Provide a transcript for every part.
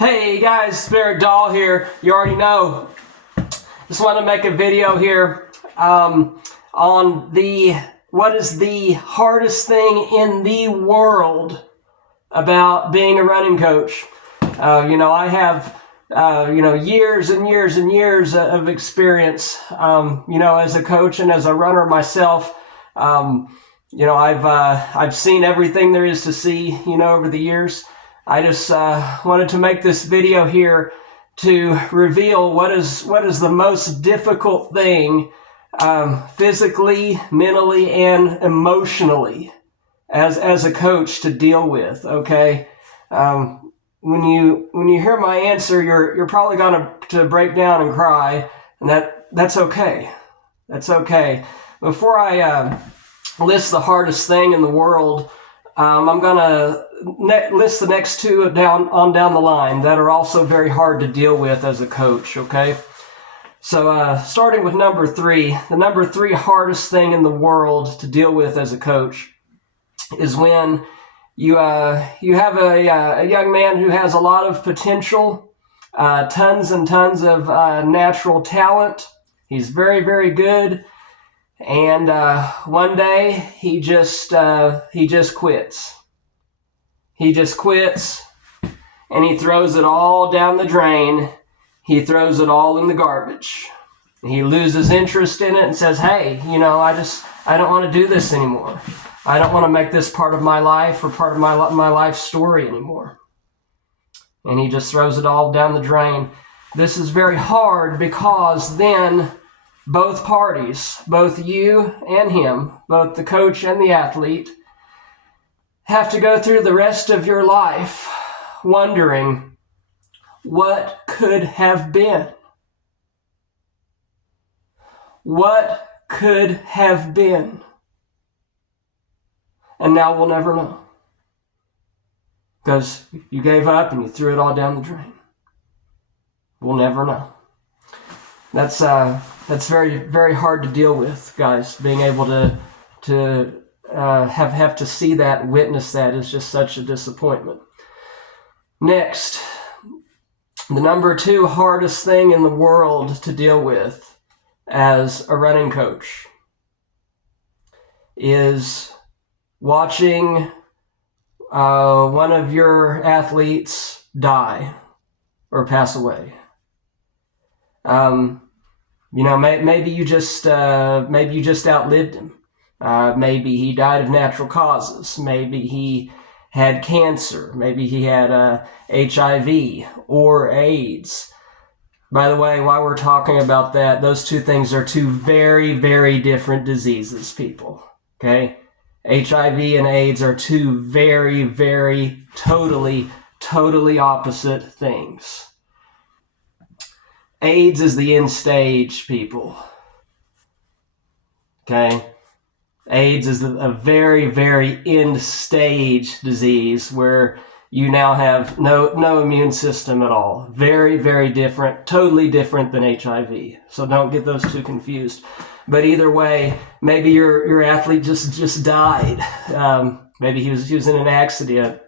Hey guys, Spirit Doll here. You already know. Just want to make a video here on what is the hardest thing in the world about being a running coach. I have years and years and years of experience. As a coach and as a runner myself. I've seen everything there is to see. Over the years. I just wanted to make this video here to reveal what is the most difficult thing physically, mentally, and emotionally as a coach to deal with. Okay, when you hear my answer, you're probably going to break down and cry, and that's okay. That's okay. Before I list the hardest thing in the world, I'm going to list the next two down the line that are also very hard to deal with as a coach, okay? So starting with number three, the number three hardest thing in the world to deal with as a coach is when you have a young man who has a lot of potential, tons and tons of natural talent. He's very, very good. And one day he just quits. He just quits, and he throws it all down the drain. He throws it all in the garbage. He loses interest in it and says, "Hey, I don't want to do this anymore. I don't want to make this part of my life or part of my life story anymore." And he just throws it all down the drain. This is very hard because then both parties, both you and him, both the coach and the athlete, have to go through the rest of your life wondering what could have been. What could have been? And now we'll never know. Because you gave up and you threw it all down the drain. We'll never know. That's very, very hard to deal with, guys. Being able to have to see that, witness that is just such a disappointment. Next, the number two hardest thing in the world to deal with as a running coach is watching one of your athletes die or pass away. Maybe you just outlived him. Maybe he died of natural causes. Maybe he had cancer. Maybe he had HIV or AIDS. By the way, while we're talking about that, those two things are two very, very different diseases, people. Okay? HIV and AIDS are two very, very totally opposite things. AIDS is the end stage, people. Okay? AIDS is a very, very end stage disease where you now have no immune system at all. Very, very different, totally different than HIV. So don't get those two confused. But either way, maybe your athlete just died. Maybe he was in an accident,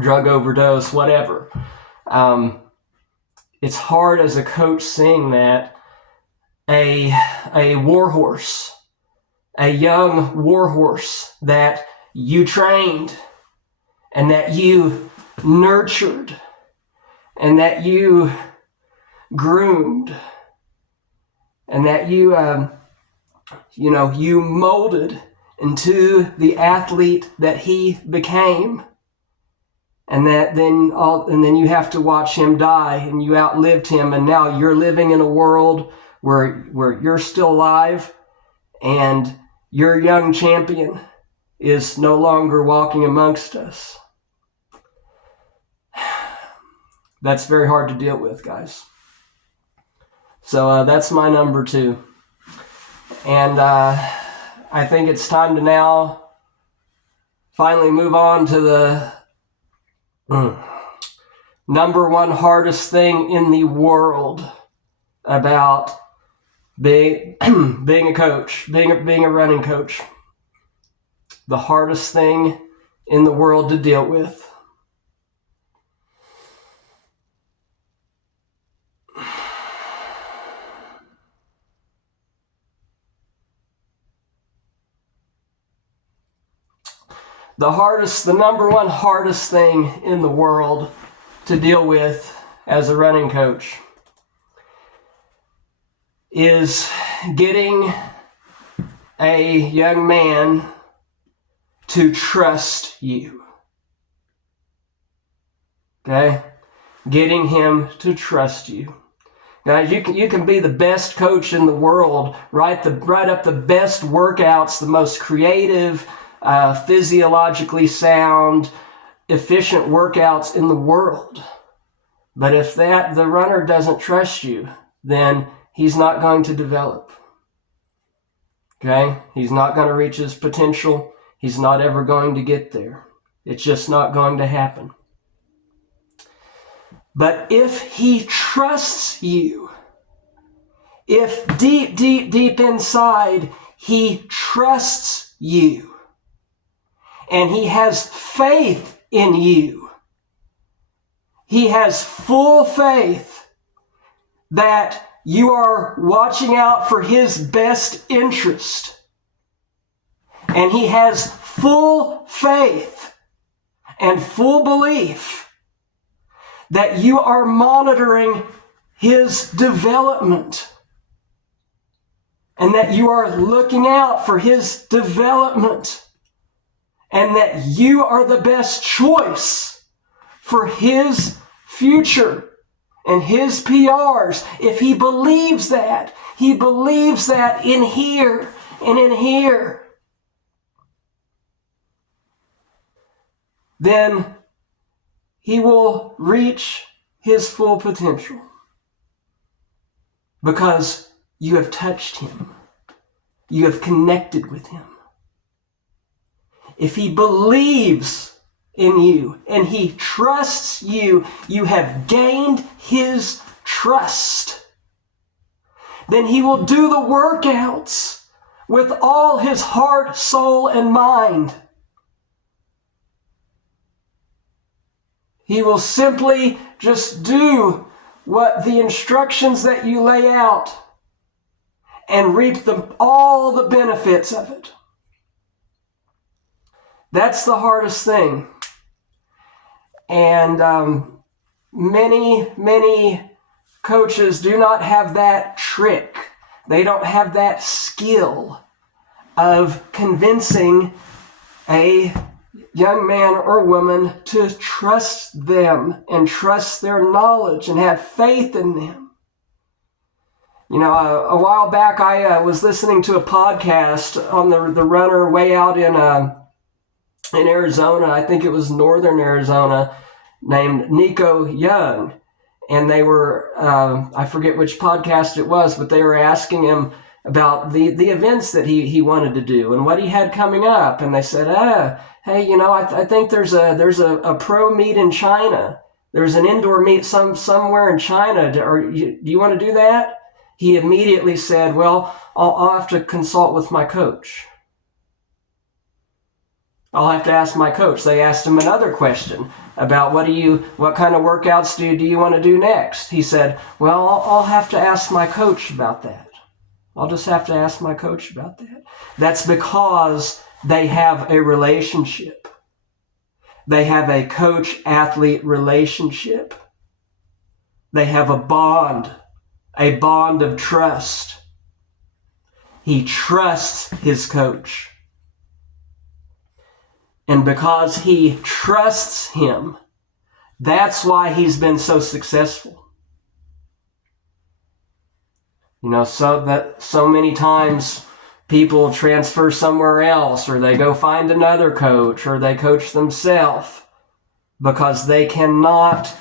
drug overdose, whatever. It's hard as a coach seeing that a warhorse, a young warhorse that you trained and that you nurtured and that you groomed and that you molded into the athlete that he became. And then you have to watch him die, and you outlived him, and now you're living in a world where you're still alive, and your young champion is no longer walking amongst us. That's very hard to deal with, guys. So that's my number two. And I think it's time to now finally move on to the number one hardest thing in the world about being a coach, being a running coach. The hardest thing in the world to deal with. the number one hardest thing in the world to deal with as a running coach is getting a young man to trust you. Okay? Getting him to trust you. Guys, you can be the best coach in the world, write up the best workouts, the most creative, physiologically sound, efficient workouts in the world. But if the runner doesn't trust you, then he's not going to develop. Okay? He's not going to reach his potential. He's not ever going to get there. It's just not going to happen. But if he trusts you, if deep, deep, deep inside he trusts you, and he has faith in you, he has full faith that you are watching out for his best interest, and he has full faith and full belief that you are monitoring his development and that you are looking out for his development and that you are the best choice for his future and his PRs. If he believes that in here and in here, then he will reach his full potential because you have touched him. You have connected with him. If he believes in you and he trusts you, you have gained his trust. Then he will do the workouts with all his heart, soul, and mind. He will simply just do what the instructions that you lay out and reap all the benefits of it. That's the hardest thing. And many coaches do not have that trick. They don't have that skill of convincing a young man or woman to trust them and trust their knowledge and have faith in them. You know, a while back I was listening to a podcast on the runner way out in Arizona. I think it was northern Arizona, named Nico Young. And they were, I forget which podcast it was, but they were asking him about the events that he wanted to do and what he had coming up. And they said, hey, you know, I think there's a pro meet in China. There's an indoor meet somewhere in China. Do you want to do that? He immediately said, well, I'll have to consult with my coach. I'll have to ask my coach. They asked him another question about what kind of workouts do you want to do next? He said, well, I'll have to ask my coach about that. I'll just have to ask my coach about that. That's because they have a relationship. They have a coach-athlete relationship. They have a bond of trust. He trusts his coach. And because he trusts him, that's why he's been so successful. You know, so many times people transfer somewhere else, or they go find another coach, or they coach themselves because they cannot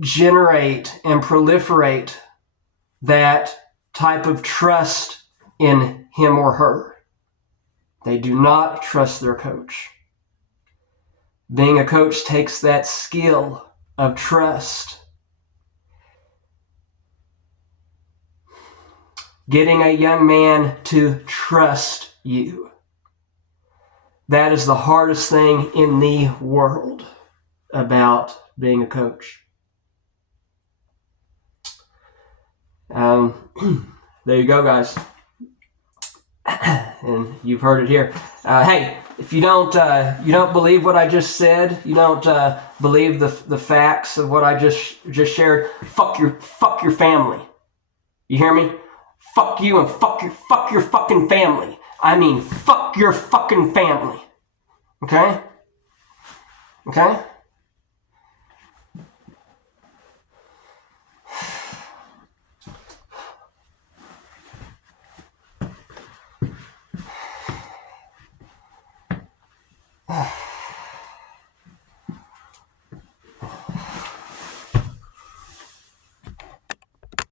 generate and proliferate that type of trust in him or her. They do not trust their coach. Being a coach takes that skill of trust. Getting a young man to trust you. That is the hardest thing in the world about being a coach. There you go, guys. and you've heard it here. Hey, if you don't believe what I just said, you don't believe the facts of what I just shared, fuck your family. You hear me? Fuck you and fuck your fucking family. I mean, fuck your fucking family. Okay? Okay?